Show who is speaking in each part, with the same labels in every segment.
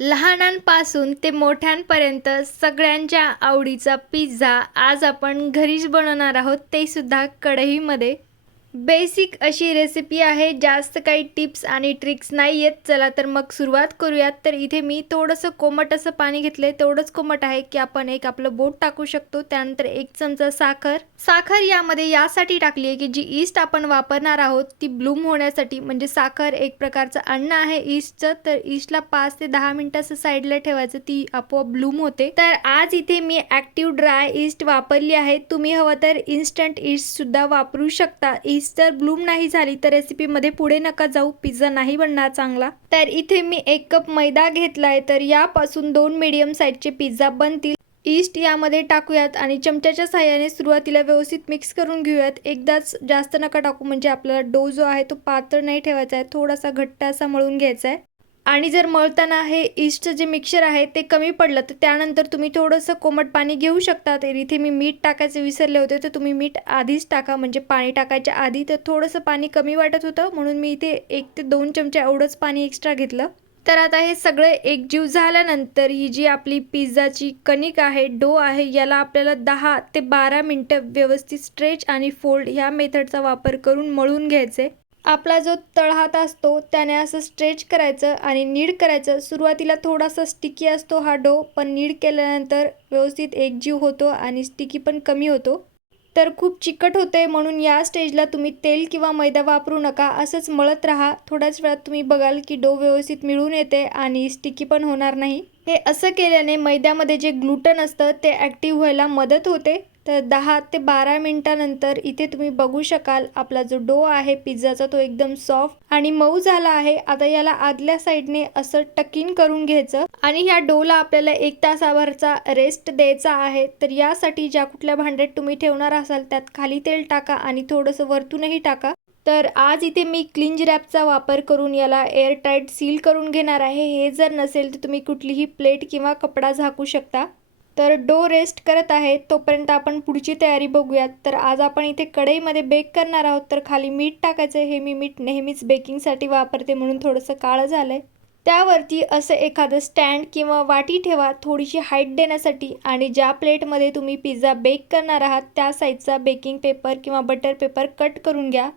Speaker 1: लहानांपासून ते मोठ्यांपर्यंत सगळ्यांच्या आवडीचा पिझ्झा आज आपण घरीच बनवणार आहोत ते सुद्धा कढईमध्ये. बेसिक अशी रेसिपी आहे जास्त काही टिप्स आणि ट्रिक्स नाही आहेत. चला तर मग सुरुवात करूयात. तर इथे मी थोडंसं कोमट असं पाणी घेतलंय. तेवढंच कोमट आहे की आपण एक आपलं बोट टाकू शकतो. त्यानंतर एक चमचा साखर. साखर यामध्ये यासाठी टाकली आहे की जी ईस्ट आपण वापरणार आहोत ती ब्लूम होण्यासाठी. म्हणजे साखर एक प्रकारचं अन्न आहे ईस्टचं तर ईस्टला पाच ते दहा मिनिटं असं साईडला ठेवायचं. ती आपोआप ब्लूम होते. तर आज इथे मी ॲक्टिव्ह ड्राय ईस्ट वापरली आहे. तुम्ही हवं तर इन्स्टंट ईस्ट सुद्धा वापरू शकता. ईस्ट जर ब्लूम नाही झाली तर रेसिपीमध्ये पुढे नका जाऊ. पिझ्झा नाही बनणार चांगला. तर इथे मी एक कप मैदा घेतलाय तर यापासून दोन मीडियम साईजचे पिझ्झा बनतील. ईस्ट यामध्ये टाकूयात आणि चमच्याच्या साह्याने सुरुवातीला व्यवस्थित मिक्स करून घेऊयात. एकदाच जास्त नका टाकू म्हणजे आपल्याला डो जो आहे तो पातळ नाही ठेवायचा आहे थोडासा घट्ट असा मळून घ्यायचा आहे. आणि जर मळताना हे ईस्टचं जे मिक्सर आहे ते कमी पडलं तर त्यानंतर तुम्ही थोडंसं कोमट पाणी घेऊ शकता. तर इथे मी मीठ टाकायचे विसरले होते तर तुम्ही मीठ आधीच टाका. म्हणजे पाणी टाकायच्या आधी तर थोडंसं पाणी कमी वाटत होतं म्हणून मी इथे एक ते दोन चमचे एवढंच पाणी एक्स्ट्रा घेतलं. तर आता हे सगळं एकजीव झाल्यानंतर ही जी आपली पिझ्झाची कणिक आहे डो आहे याला आपल्याला दहा ते बारा मिनटं व्यवस्थित स्ट्रेच आणि फोल्ड ह्या मेथडचा वापर करून मळून घ्यायचे. आपला जो तळहात असतो त्याने असं स्ट्रेच करायचं आणि नीड करायचं. सुरुवातीला थोडासा स्टिकी असतो हा डो पण नीड केल्यानंतर व्यवस्थित एकजीव होतो आणि स्टिकी पण कमी होतो. तर खूप चिकट होते म्हणून या स्टेजला तुम्ही तेल किंवा मैदा वापरू नका. असंच मळत राहा. थोड्याच वेळात तुम्ही बघाल की डो व्यवस्थित मिळून येते आणि स्टिकी पण होणार नाही. हे असं केल्याने मैद्यामध्ये जे ग्लुटन असतं ते ॲक्टिव्ह व्हायला मदत होते. तर दहा ते बारा मिनटानंतर इथे तुम्ही बघू शकाल आपला जो डो आहे पिझ्झाचा तो एकदम सॉफ्ट आणि मऊ झाला आहे. आता याला आदल्या साईडने असं टकिन करून घ्यायचं आणि ह्या डोला आपल्याला एक तासाभरचा रेस्ट द्यायचा आहे. तर यासाठी ज्या कुठल्या भांड्यात तुम्ही ठेवणार असाल त्यात खाली तेल टाका आणि थोडंसं वरतूनही टाका. तर आज इथे मी क्लिंज रॅपचा वापर करून याला एअरटाईट सील करून घेणार आहे. हे जर नसेल तर तुम्ही कुठलीही प्लेट किंवा कपडा झाकू शकता. तर डो रेस्ट करत आहे. तोपर्यंत आपण पुढची तयारी बघूयात. तर आज आपण इथे कढईमध्ये बेक करणार आहोत. तर खाली मीठ टाकायचं हे मी मीठ नेहमीच बेकिंगसाठी वापरते म्हणून थोडंसं काळं झालं आहे त्यावरती असं एखादं स्टँड किंवा वाटी ठेवा. थोडीशी हाईट देण्यासाठी आणि ज्या प्लेटमध्ये तुम्ही पिझ्झा बेक करणार आहात त्या साईजचा बेकिंग पेपर किंवा बटर पेपर कट करून घ्या.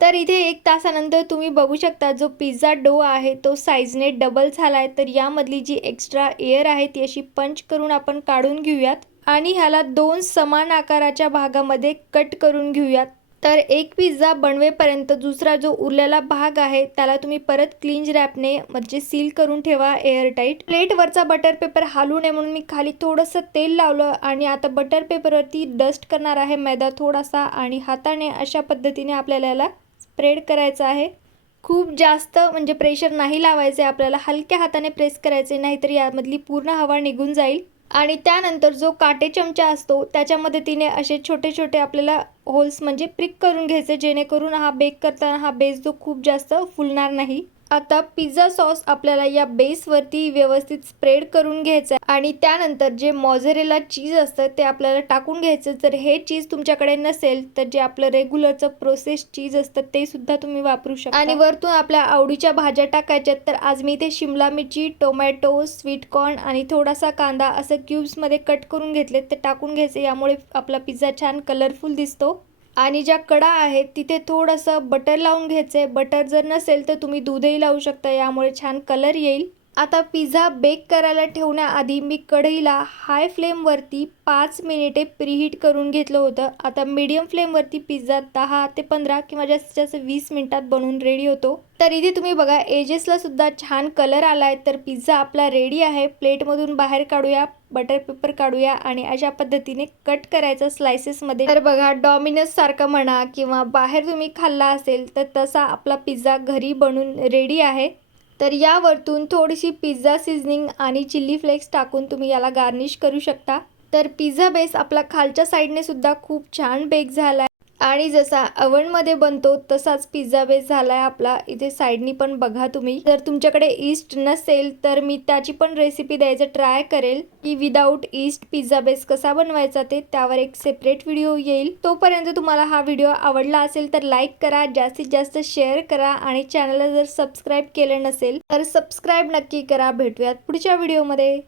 Speaker 1: तर इथे एक तासानंतर तुम्ही बघू शकता जो पिझ्झा डो आहे तो साईजने डबल झाला आहे. तर यामधली जी एक्स्ट्रा एअर आहे ती अशी पंच करून आपण काढून घेऊयात आणि ह्याला दोन समान आकाराच्या भागामध्ये कट करून घेऊयात. तर एक पिझ्झा बनवेपर्यंत दुसरा जो उरलेला भाग आहे त्याला तुम्ही परत क्लींज रॅपने म्हणजे सील करून ठेवा एअरटाईट. प्लेटवरचा बटर पेपर हालू नये म्हणून मी खाली थोडंसं तेल लावलं आणि आता बटर पेपरवरती डस्ट करणार आहे मैदा थोडासा आणि हाताने अशा पद्धतीने आपल्याला याला स्प्रेड करायचं आहे. खूप जास्त म्हणजे प्रेशर नाही लावायचे आपल्याला. हलक्या हाताने प्रेस करायचे नाहीतर यामधली पूर्ण हवा निघून जाईल. आणि त्यानंतर जो काटे चमचा असतो त्याच्या मदतीने असे छोटे छोटे आपल्याला होल्स म्हणजे प्रिक करून घ्यायचे जेणेकरून हा बेक करताना हा बेस जो खूप जास्त फुलणार नाही. आता पिझ्झा सॉस आपल्याला या बेसवरती व्यवस्थित स्प्रेड करून घ्यायचं आणि त्यानंतर जे मॉझरेला चीज असतं ते आपल्याला टाकून घ्यायचं. जर हे चीज तुमच्याकडे नसेल तर जे आपलं रेग्युलरचं प्रोसेस चीज असतं ते सुद्धा तुम्ही वापरू शकता. आणि वरतून आपल्या आवडीच्या भाज्या टाकायच्या तर आज मी इथे शिमला मिरची टोमॅटो स्वीटकॉर्न आणि थोडासा कांदा असं क्यूब्समध्ये कट करून घेतले ते टाकून घ्यायचे. यामुळे आपला पिझ्झा छान कलरफुल दिसतो. आणि ज्या कडा आहेत तिथे थोडंसं बटर लावून घ्यायचं आहे बटर जर नसेल तर तुम्ही दूधही लावू शकता. यामुळे छान कलर येईल. आता पिझ्झा बेक करायला ठेवण्याआधी मी कढईला हाय फ्लेमवरती पाच मिनिटे प्रीहीट करून घेतलं होतं. आता मीडियम फ्लेमवरती पिझ्झा दहा ते पंधरा किंवा जास्तीत जास्त वीस मिनिटात बनवून रेडी होतो. तर इथे तुम्ही बघा एजेसला सुद्धा छान कलर आला आहे तर पिझ्झा आपला रेडी आहे. प्लेटमधून बाहेर काढूया बटर पेपर काढूया आणि अशा पद्धतीने कट करायचं स्लायसेसमध्ये तर बघा डॉमिनस सारखं म्हणा किंवा बाहेर तुम्ही खाल्ला असेल तर तसा आपला पिझ्झा घरी बनून रेडी आहे. तर यावरतून थोडीशी पिझ्झा सिझनिंग आणि चिल्ली फ्लेक्स टाकून तुम्ही याला गार्निश करू शकता. तर पिझ्झा बेस आपला खालच्या साईडने सुद्धा खूप छान बेक झाला आहे आणि जसा अवनमध्ये बनतो तसाच पिझ्झा बेस झालाय आपला. इथे साईडनी पण बघा तुम्ही. जर तुमच्याकडे ईस्ट नसेल तर मी त्याची पण रेसिपी द्यायचं ट्राय करेल की विदाऊट ईस्ट पिझ्झा बेस कसा बनवायचा ते. त्यावर एक सेपरेट व्हिडिओ येईल. तोपर्यंत तुम्हाला हा व्हिडिओ आवडला असेल तर लाईक करा जास्तीत जास्त शेअर करा आणि चॅनलला जर सबस्क्राईब केलं नसेल तर सबस्क्राईब नक्की करा. भेटूयात पुढच्या व्हिडिओमध्ये